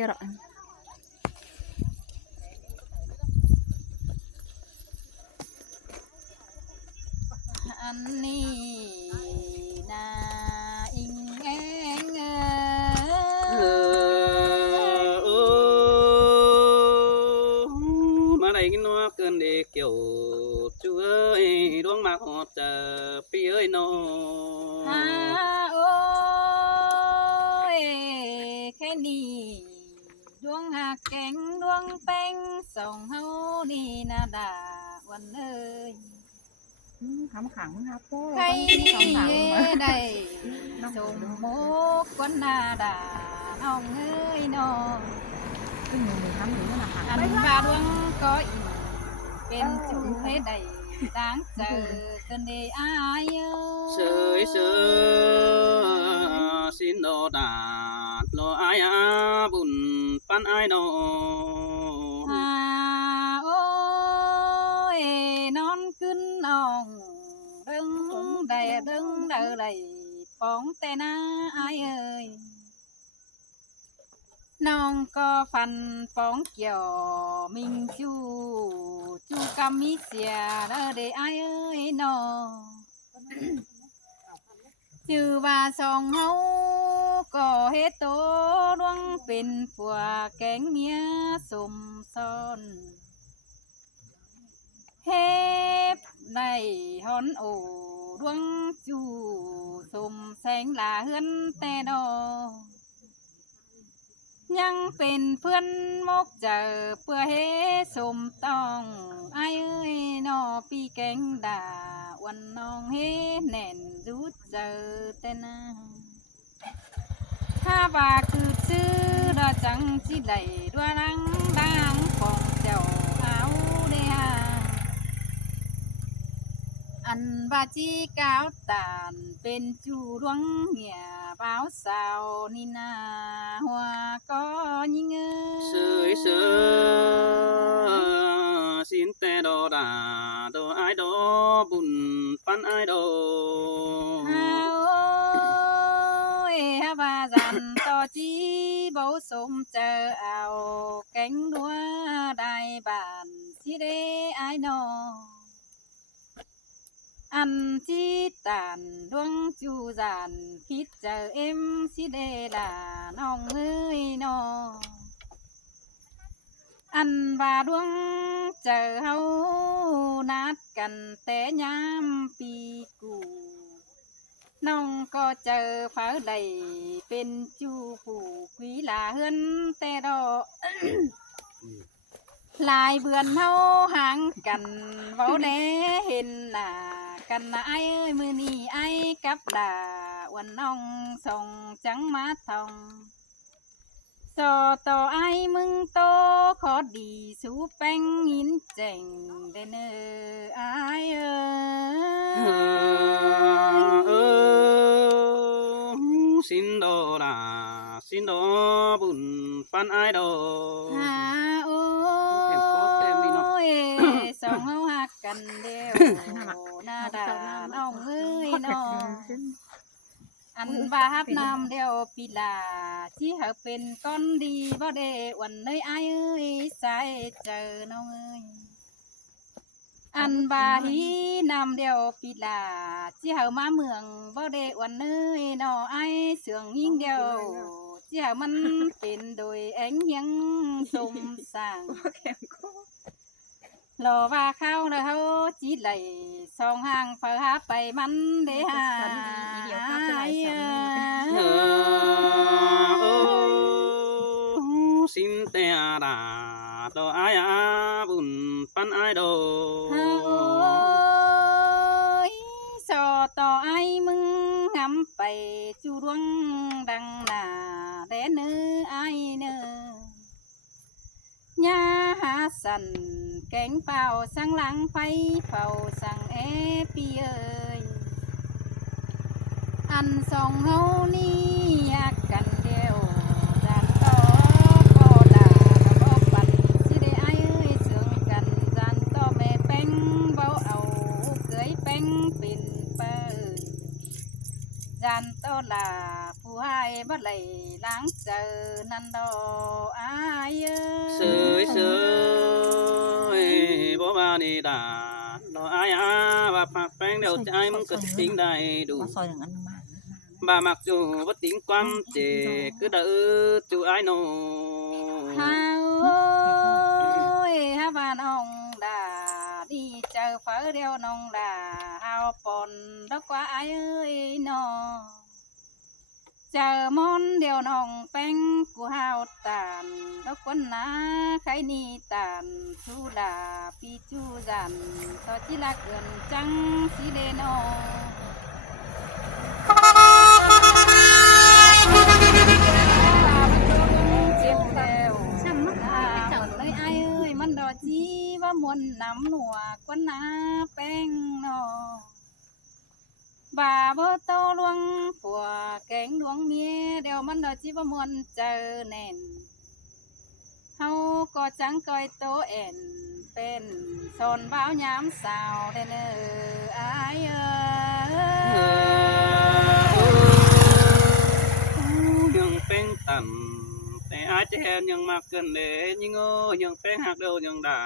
rồi anh ni na in en mà đây cái nó cơn đi kiểu chú ơi đuông mạc hột pi ơi nó ha ôi cái đi đuông hạt cánh đuông bánh sông hâu đi na đà quần ơi khám khẳng ha phố hay đi đây sông mốt quần na đà nong ơi nó cái người khám gì nó là khẳng anh ba đuông có ý bên chú hết đầy đáng chờ cơn đi ai sơi sơ xin đồ đạt lo ai bùn pan ai đồ à ôi non cưng ông đứng đầy bóng tên ai ơi non có phần bóng kiểu mình chu cam mi xìa đó để ai ơi nó chư và song hấu có hết tố đoanเป็นผัวแกงเมียสมซ้อนเฮ็บได้ฮอนโอดวงจูสมแสงลาเฮือนแต่ดอยังเป็นเพื่อนมกเจอเพื่อเฮสมต้องไอ้เอ้ยนอปีแกงด่าวันน้องเฮแน่นรู้เจอแต่นาถ้าว่าคือชื่อดอจังจีไหลด้วยรังดังของเจ้าเอาเดียอันบาจีก้าวตานเป็นจูดวงเหี่ยบ่าวสาวนี่นาหัวก็ยิงsơi sơ xin tè đồ đà đồ ai đồ bùn pan ai đồ ha ba dàn to chí bấu sôm chờ ảo cánh đua đại bản xí đê ai nọ ăn chi tàn đuông chu giàn khít chờ em xí đê là nong ơi nọ ăn và đuông chờ hâu nát cần té nhám pi cùน้องก็เจอเฝ้าใดเป็นจูผู้คุยลาเฮือนแต่ดอ ลายเบือนเฮาห่างกันเว้าแลเห็นหน้ากันนะไอ้เอ้ยมือนี้ไอ้กับดาวันน้องส่งจังมาทองสอต่อไอ้มึงโตขอดีสู้แป้งหินเจ๋งได้เนอไอ้เอ้ย xin đồ đà xin đồ bùn pan ai đồ หาโอ้ยสองเฮาหักกันเดียวหน้าด่าน้องเอ้ยน้องอันบาดน้ำเดียวปีลาที่เขาเป็นก้อนดีบ่ได้วันเอ้ยไอ้เอ้ยใส่เจอน้องเอ้ยอันบาฮีน้ำเดียวปีลาที่เขามาเมืองบ่ได้วันเอ้ยน้อไอ้เสืองยิ่งเดียวที่เขามันเป็นโดยเอ็งยังสมสร้าง รอว่าเข้าแล้วเขาจีไหลสองห้างเผาหาไปมันเด้หา xin tè đà đồ ai bùn pan ai đồ โอ้ยสอต่อไอ้มึงงำไปจูดวงดังหน้าแดนเนื้อไอ้เนื้อยาหาสันแกงเป่าสังหลังไฟเฝ้าสังเอปีเอ้ยอันสองเฮานี่อยากกันเดียวดันต่อก็ด่าก็ปันสิได้ไอ้เอ้ยเสืองกันดันต่อแม่แป้งเบาเอาเกยแป้งเป็นเปิ้ลดันต่อลาผู้ให้บ่ไหลล้างเจอนั่นดอก ai sơi ơi sơi bố ba đi đà đó ai à bà phạt phanh đều trái mong cực tính đầy đủ ว่าซอยอย่างนั้นมา bà mặc dù bất tính quan chỉ cứ đỡ chú ai nô hao ơi ha bà nong đà đi chờ phở đeo nong đà hao pòn đó quá ai ơi nó chờ món đeo nong bánh của hao tàn đó quân ná khai ni tàn chú là pi chú dàn to chỉ là gần trắng xí đê nó chiếc đèo nơi ai ơiมันดอจีว่ามวนน้ำหนัวกวนน้าแป้งนอบ่าบ่โตลวงผัวแกงลวงเมียเดี๋ยวมันดอจีว่ามวนเจอแน่นเฮาก็จังก้อยโตเอ็นเป็นโซนบ้าวยามสาวเด้อเนออายเอ้ย nhưng phanh tầmแต่อาจจะเห็นยังมากเกินเลยยิ่งโง่ยังแป้งหักเดียวยังด่า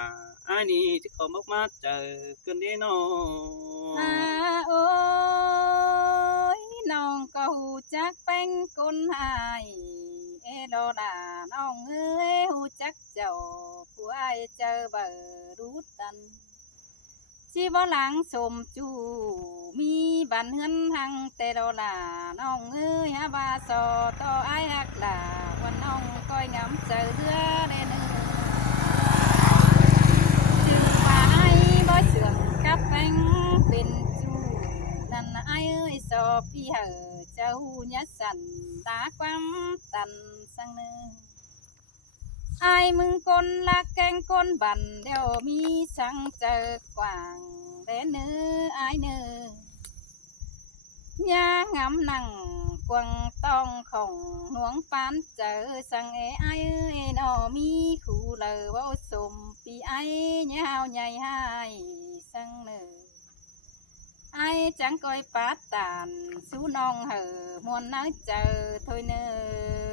ไอ้นี่จะขอมากมาเจอเกินดีโน่ โอ้ยน้องก็หูจักเป็นคนหายเอโดดาน้องเอ้ยหูจักเจ้าผู้ไอายเจอเบอร์รู้ตันชีบ่หลังสมจูมีบันเฮือนหังแต่โดลาน้องเอ้ยฮะบาสอต่อไอายหักลาวันน้องก้อยงำเจอเรือเด้อ จึงว่าไอ้บ่เสื่อมกับแฟงเป็นจูนั่นน่ะไอ้เอ้ยสอบพี่เหอเจ้ายัดสันตาความตันสังเนือไอ้มึงคนละแกงคนบันเดี๋ยวมีสังเจอกว่างเดนเนื้อไอ้เนื้อย่างำนั่งกวางต้องของหลวงปานเจอสังไอ้เอ้ยนอมีคู่เลยเว้าสมปีไอ้ยาวใหญ่ให้สังเนอไอ้จังก้อยปาตานสู้น้องเหอมวนน้อยเจอthôiเนอ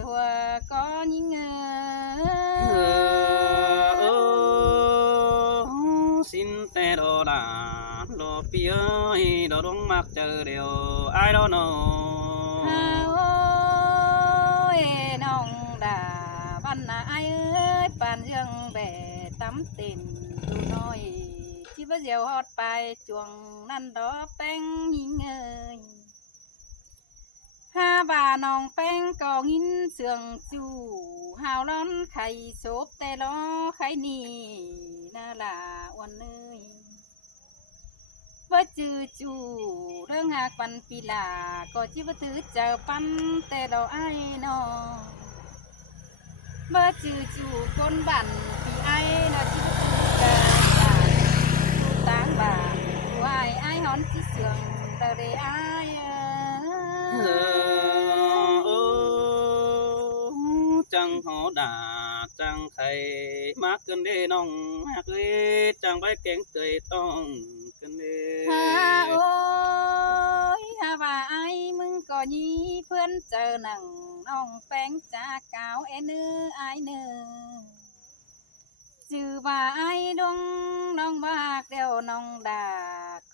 หัวก็ยิ่งxin te đồ đà đồ phía đồ đông mặc chờ đều ai đó nô โอ้ยน้องด่าบ้านนาไอ้เอ้ยปานยังแบ่ตำติ่นดูน้อยที่ว่าเดียวฮอดไปจวงนั่นดอแป้งยิงเอ้ยห้าบาน้องแป้งก็งินเสื่องจูหาวร้อนไข่โซบแต่ล้อไข่นี่น่าละอ้วนเอ้ยว่าจือจูเรื่องหากปันปีลาก็จิว่าถือเจอปันแต่เราไอ้นอว่าจือจูคนบันปีไอ้เราจิว่าถือเจอจานตูตางบานผู้ไอ้หอนที่เสื่องแต่เดไอ้chẳng họ đà chẳng thầy mắc cơn đê nong hạt lê chẳng bái kén tươi tông cơn đê โอ้ยฮาว่าไอ้มึงก็ยีเพื่อนเจอหนังน้องแป้งจากกาวเนื้อไอ้เนื้อจือว่าไอ้ดวงน้องบากเดียวน้องด่า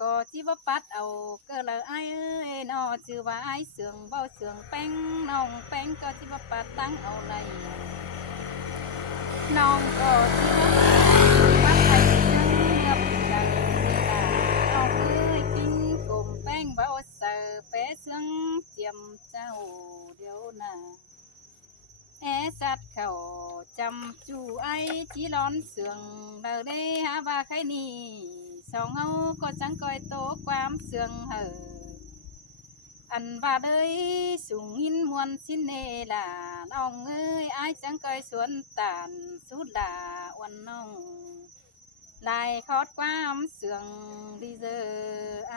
ก็จิว่าปัดเอาก็เลยไอ้เอ้ยนอจือว่าไอ้เสื่องเบาเสื่องแป้งน้องแป้งก็จิว่าปัดตั้งเอาไรน้องก็จิว่าปัดไปเสื่องเนื้อปีละด่าน้องเอ้ยกินกลมแป้งเบาเสือเป๊ะเสื่องเจียมเจ้าเดียวน่ะสัตว์เขาจำจูไอจีร้อนเสื่องเราได้หาว่าใครนี่สองเฮาก็จังก้อยโตความเสื่องเหออันว่าเลยสูงหินมวนสินเนล่ะน้องเอ้ยไอจังก้อยสวนตานสุดล่ะวันน้องลายคอดความเสื่องดีเจอไอ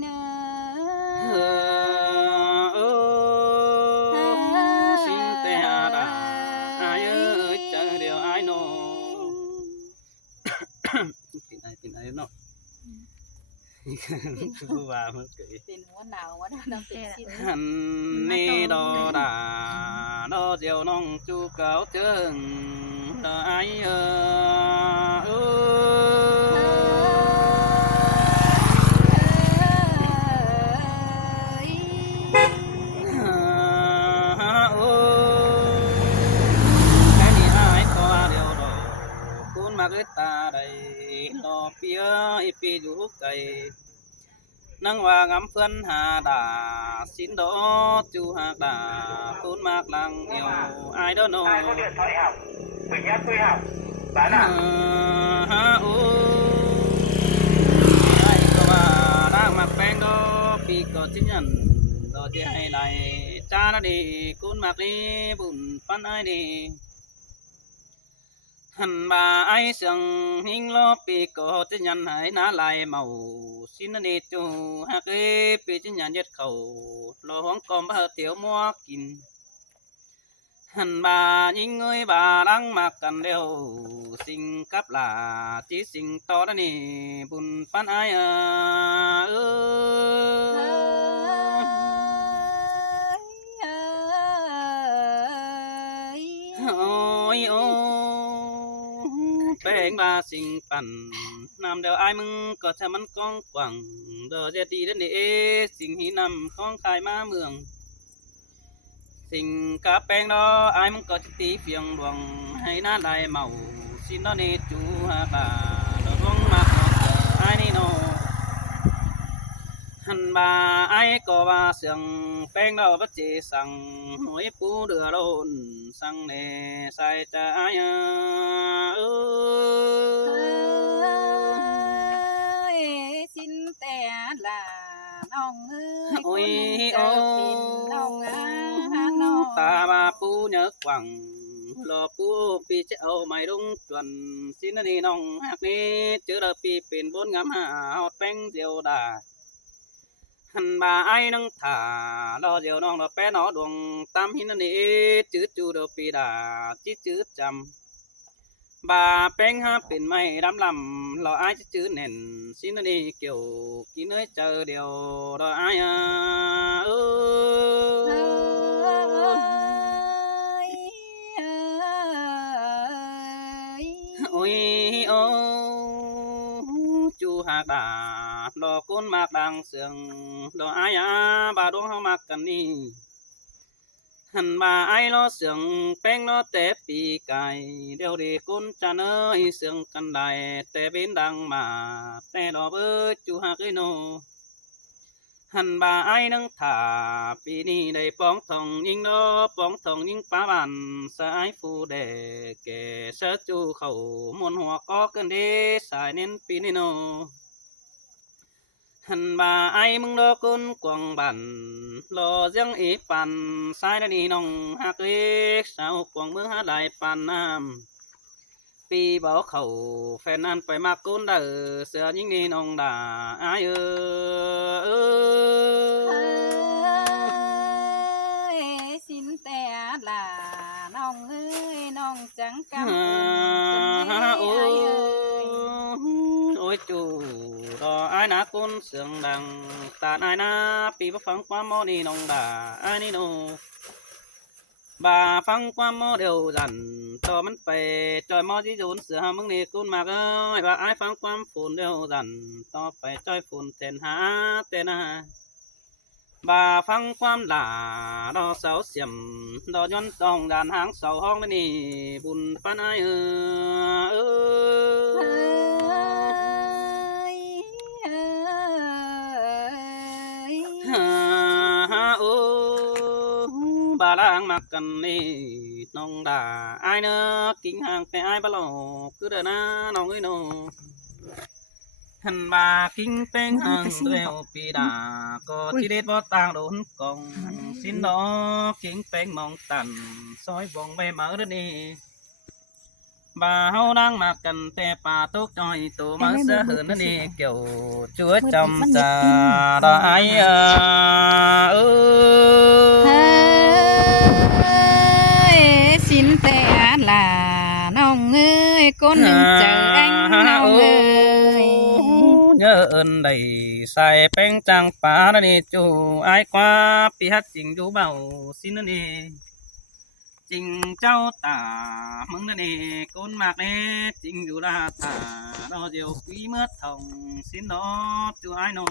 เนอ xin te đà ai ơi chờ điều ai nô tin ai nọ ผู้ว่าเมื่อกี้ เป็นหัวหนาววะน้ำเป็นสิ้น หันนี่ดอดาดอเดียวน้องจูเก่าเจิงดอไอเอโอ้แค่นี้อายตัวเดียวดอกคุณมาเกิดตาใดรอเปียอีปีอยู่ไกลนั่งว่างำเพื่อนหาดาสินดอจูหากดาปูนมากลังเอียวอายดอโนฮะโอ้ไอ้ก็ว่าร่างมาแป้งดอปีก็จิ้ยันดอที่ให้ได้จานะดีคุณมากลีบุญปันไอ้ดีหันบาไอเสียงหิงล้อปีก็จะยันหายน้าลายเมาสินนี่จูฮักเอปีจะยันยัดเขารอห้องกอมเตี๋ยวมัวกินหันบายิงเงยบาลังมากกันเร็วสิ่งกับลาจีสิ่งต่อนี่บุญปันไอเอโอ้ยโอ้แป้งบาสิ่งปั่นนำเดียวไอ้มึงก็จะมันก้องกว่างเดอจะดีเด้อเอสิ่งหีนำของขายมาเมืองสิ่งกะแป้งดอไอ้มึงก็จะตีเฟียงดวงให้หน้าลายเมาสินดอเนจูฮาบาดอดวงมากไอ้นี่โนหันบาไอ้ก็ว่าเสียงแป้งดอบัจเจสั่งหวยปูเดือโดนสั่งเนใส่ใจสิ้นแต่ละน้องเอ้ย โอ้ย เจ้า โอ้ เป็นน้องน้อง ตาบาปูnhớ quẳng lòปูปีเจ้าไม่ดุงจวนสินนี่น้องหักนี้เจอเราปีเป็นบนงามหาหอดแป้งเดียวดาหันบาไอ้น้องถ่ารอเดียวน้องเราแป้นอดวงตามหินนี่จืดจูเดปีดาจิจืดจำบาแป้งฮะเป็นไม่ดำลำเราไอ้จืดเน่นสินนี่เกี่ยวกินเอ้ยเจอเดียวเราไอ้โอ้ยโอ้จูหากดาดอกก้นมากดังเสียงดอกอายบาดวงเฮามากกันนี่หันบาไอล้อเสียงแป้งล้อแต่ปีไก่เดี๋ยวดีก้นจะเนยเสียงกันได้แต่เป็นดังมาแต่ดอกเบอจูหากไอโนหันบาไอ้นังถ่าปีนี้ได้ป้องทองยิงดอป้องทองยิงป้าบันสายฟูแดแก่เสจูเขามวนหัวก็เกินเดสายเน้นปีนี้โนหันบาไอ้มึงดอกุนกวางบันรอยังอีปันสายนี่น้องหักเล็กสาวกวางเมืองหาได้ปันน้ำปีเบาเขาแฟนนั้นไปมากุนเด้อเสือยิงนี่น้องด่าอายสิ้นแต่ละน้องเอ้ยน้องจังกำ โอ้ยโอ้ยจูรอไอ้นากุนเสียงดังตาไอ้นาปีบ่ฟังความมอนี่น้องด่าไอ้นี่โนบาฟังความมอเดียวดันต่อมันไปจอยมอที่โดนเสือมึงนี่กุนมากเอ้ยบาไอ้ฟังความฝุ่นเดียวดันต่อไปจอยฝุ่นเต้นหาเต้นหาบาฟังความด่าดอเสาเสียมดอย้อนต้องด่านหางเสาห้องนี่บุญปานไอ้โอ้บาลางมักกันนี่น้องด่าไอ้เนอกิ่งห่างแต่ไอ้บาหลอกคือเด้อนะน้องเอ้ยโนหันบากิ่งเป็นห่างเร็วปีดาก็ที่เด็ดบ่ต่างโดนกองสินดอกกิ่งเป็นมองตันซอยวงไปเหมือเด้อนี่บาเฮาดังมากันแต่ป่าตกจอยตัวมาเสือเหินนั่นนี่เกี่ยวช่วยจำจาดอไอ้สิ้นแต่ละน้องเอ้ยก้นเจออังน้องเอ้ย nhớ nhớ ơn đầy sai bánh trăng phá nó đi chủ ai qua pi hát trình chú bảo xin nó đi trình cháu tả mừng nó đi côn mạc đi trình chú là tả đó diều quý mướt thòng xin đó chú ai nô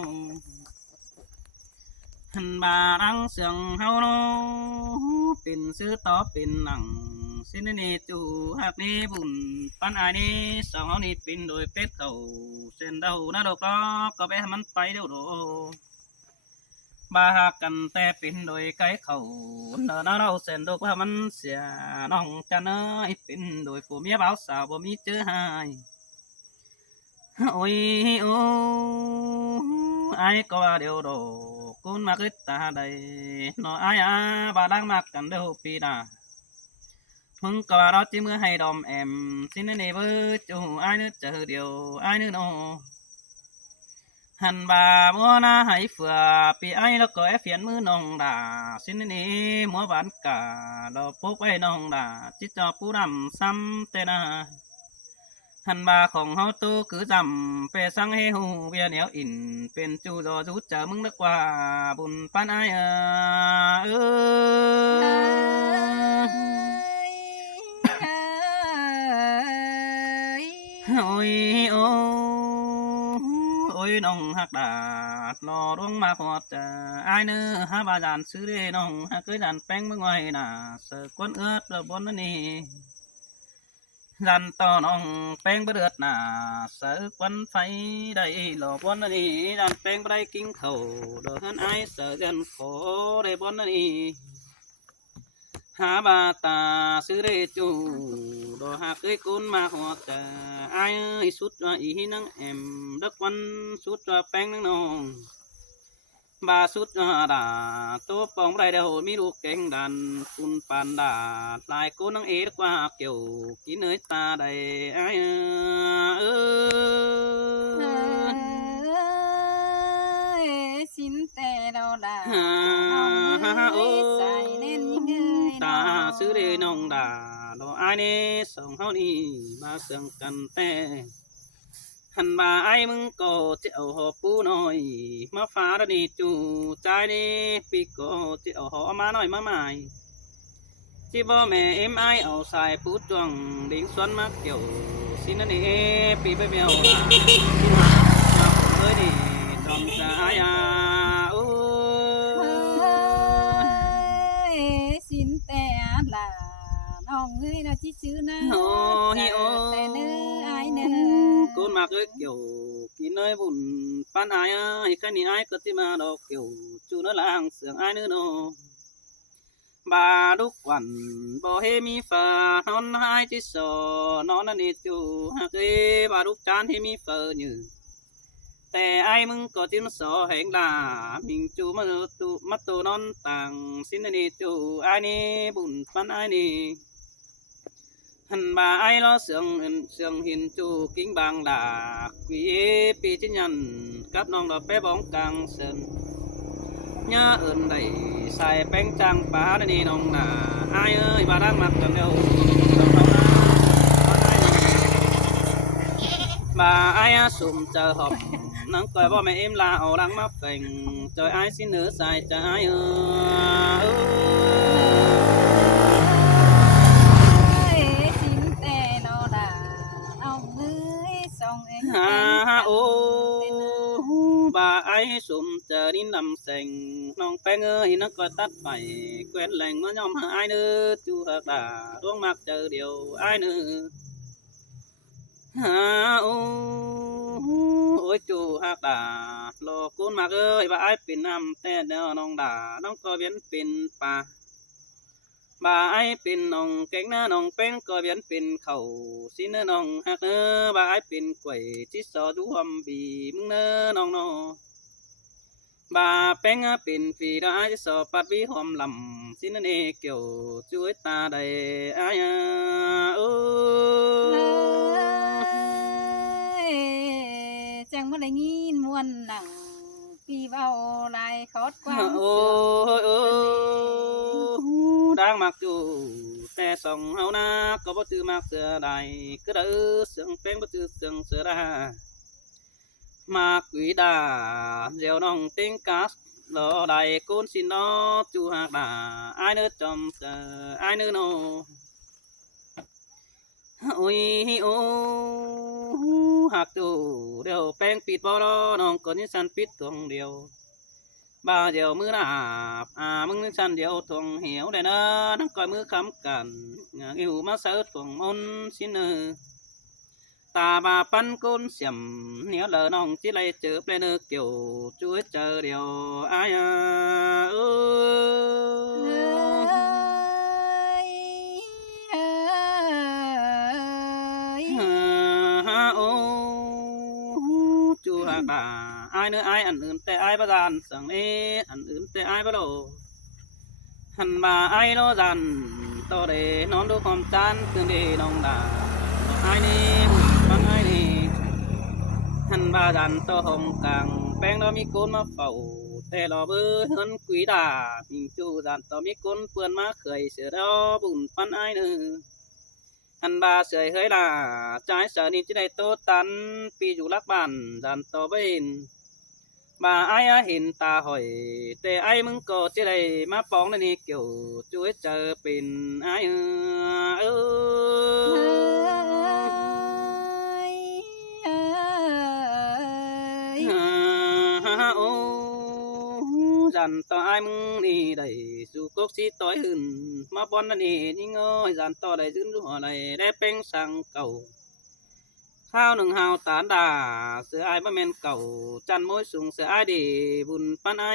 hân bà đang sương hao nô pin sư to pin nặng xin nó đi chủ hạc đi bùn pan ai đi sao nó đi pin đôi pết cầu trên đầu nó đâu có bé hắn phải đâu đồ ba hạc cần te pin đôi cái khẩu nó đâu sen đâu có hắn xia nong cha nó pin đôi của mía báo saoบ่mi chữ hai ôi ô ai có điều đồ cún mà cứ ta đây nó ai à bà đang mặc cần đâu pi đà mừng có đó chỉ mưa hay đom em xin nên với chú ai nữa chờ điều ai nữa nô hẳn bà mua na hãy phừa pi ai nó có phiền mưa nồng đà xin nên mua bán cả đó bốc ấy nồng đà chỉ cho phú đầm xăm tên à hẳn bà không hao tu cứ dầm về sang hê hù bia néo in bên chú do rút chờ mừng nước qua bùn pan ai ôi ô ôi nông hạc đà lò đuông mà hoạt ai nữa ha bà dàn xứ đi nông ha cưới dàn bánh bên ngoài là sợ quân ướt rồi bốn nó nè dàn to nông bánh bớt ướt là sợ quân phải đầy lò bốn nó nè dàn bánh đây kinh khẩu đỡ hơn ai sợ dàn khổ để bốn nó nè há bà ta xứ đề chủ đồ hạ cưới côn mà họ ai ơi sút ra ý nắng em đất văn sút ra bánh nắng nong bà sút ra đà tô bóng đây đều mi đục kênh đàn phun pan đà lại cô nắng ế qua kiểu kín nơi ta đầy ai xin tè đâu đà ơi nên những người ta xứ đề nông đà đồ ai nè sống hao đi ba sương cần te hẳn bà ai mừng cổ chịu họ pu nồi mà phá ra đi chủ trái đi pi cổ chịu họ mà nói mà mày chỉ bố mẹ em ai ở xài pu chuồng đến xuân mắc kiểu xin nó đi pi bê bèo là ơi đi trong trái à xin tè là nong người nó chỉ chữ na tè nữ ai nữ côn mạc ơi kiểu kín nơi bùn pan ai ơi cái này ai có tim mà đâu kiểu chú nó là hàng sướng ai nữa nó bà đúc quần bò hê mi phờ non hai chỉ sò nó là nè chú hạc ê bà đúc chán hê mi phờ nhưแต่ai mừng có tim sò hẹn là mình chú mà tu mắt tu non tàng xin nè chú ai nè bùn pan ai nè hẳn bà ai lo sương hiền chú kính bằng là quý pi chính nhân cắp non đỏ bé bóng càng sơn nhớ ơn đầy xài bánh trăng phá đi nông là ai ơi bà đang mặc cần đâu bà ai sum chờ họp nắng coi bố mẹ em là ổ đang mắc phình trời ai xin nữa xài trời ai ơi xin tè đâu đà nong người song em ha ô bà ai sum chờ đi nằm sành nong phèn ơi nó coi tắt phải quen lành mà nhóm ai nữa chú hợp đà đuông mặc chờ điều ai nữa ha ôi chú hạc đà lô cún mạc ơi bà ai pin nằm te đeo nong đà nong có biến pin pa bà ai pin nong cánh na nong pen có biến pin khẩu xin nơ nong hạc nơ bà ai pin quẩy chỉ so chú hầm bì mưng nơ nong no bà pen pin phi đó ai so pat vi hòm lầm xin nơ nê kiểu chuối ta đầy ai chẳng có lại nhìn muôn nặng phi vào lại khót quang đang mặc dù te sòng hao na có bất tư mặc sửa đài cứ đỡ sương pen bất tư sương sửa ra mà quý đà gieo nòng tiếng cát lo đại côn xin nó chu hạc đà ai nữa trong chờ ai nữa nô ôi ô hạc chủ đều beng pít bao đó nòng có những săn pít tuồng điều ba điều mưa nạp mưng săn điều tuồng hiểu đây nó coi mưa khắm cản yêu má sớ tuồng môn xin ơ ta bà pan côn xiêm nếu lỡ nòng chỉ lấy chữ lên nước kiểu chúa chờ điều ai ơi chú hạc bà ai nữa ai ăn ướm tê ai bà giàn sang lê ăn ướm tê ai bà đồ hẳn bà ai nó giàn to để nón đôi con chan tương để nòng đà ai nè bằng ai nè hẳn bà giàn to hồng càng beng đó mi côn mà phẩu tê lò bơ hơn quý đà mình chú giàn to mi côn vườn má khởi sửa đó bùn pan ai nữa hẳn bà sưởi hơi là trái sợ đi chứ đây tốt tán pi dù lắc bàn giàn to bên bà ai hiện ta hỏi tê ai mừng có chứ đây má bóng này kiểu chuối chờ bên ai dàn to ai mừng đi đầy dù cốc xí tối hơn má bón này nhưng ơi dàn to đầy dưng rùa này đẹp beng sang cầuข้าวหนึ่งหาวตานด่าเสือไอ้บ่แม่นเก่าจันมวยสูงเสือไอ้ดีบุญปันไอ้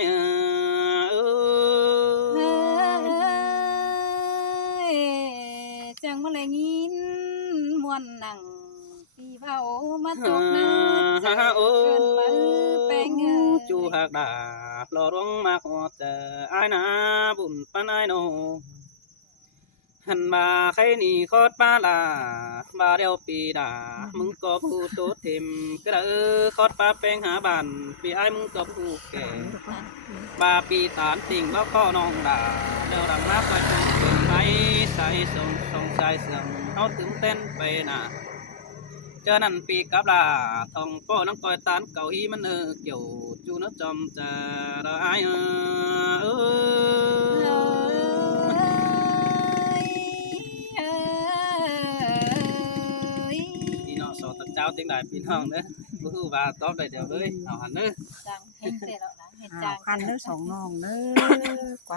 จังมาเลยยินมวนหนังปีเผามาตกน้ำเกินมือแป้งจูหักด่าหล่อร้องมากหัวเจอไอ้นาบุญปันไอ้โนหันมาใครนี่คอดปลาลาบาเดียวปีด่ามึงก็ผู้โตเต็มก็เออคอดปลาแป้งหาบานปีไอ้มึงก็ผู้แก่บาปีตานติ่งแล้วก็น้องด่าเดี๋ยวดังนับไปจนถึงไปใส่ส่งใส่เสื่อมเอาถึงเต้นไปน่ะเจอนั่นปีกับลาทองป้อน้องคอยตานเก่าฮีมันเกี่ยวจูน้ำจอมจะได้เจ้าtiếng đại pin hồng đấy bữa và tốt đầy đều đấy hảo hẳn đấy จังเห็นแต่แล้วนะเห็น อ้า จั ว ง คันเด้อสองน้องเด้อ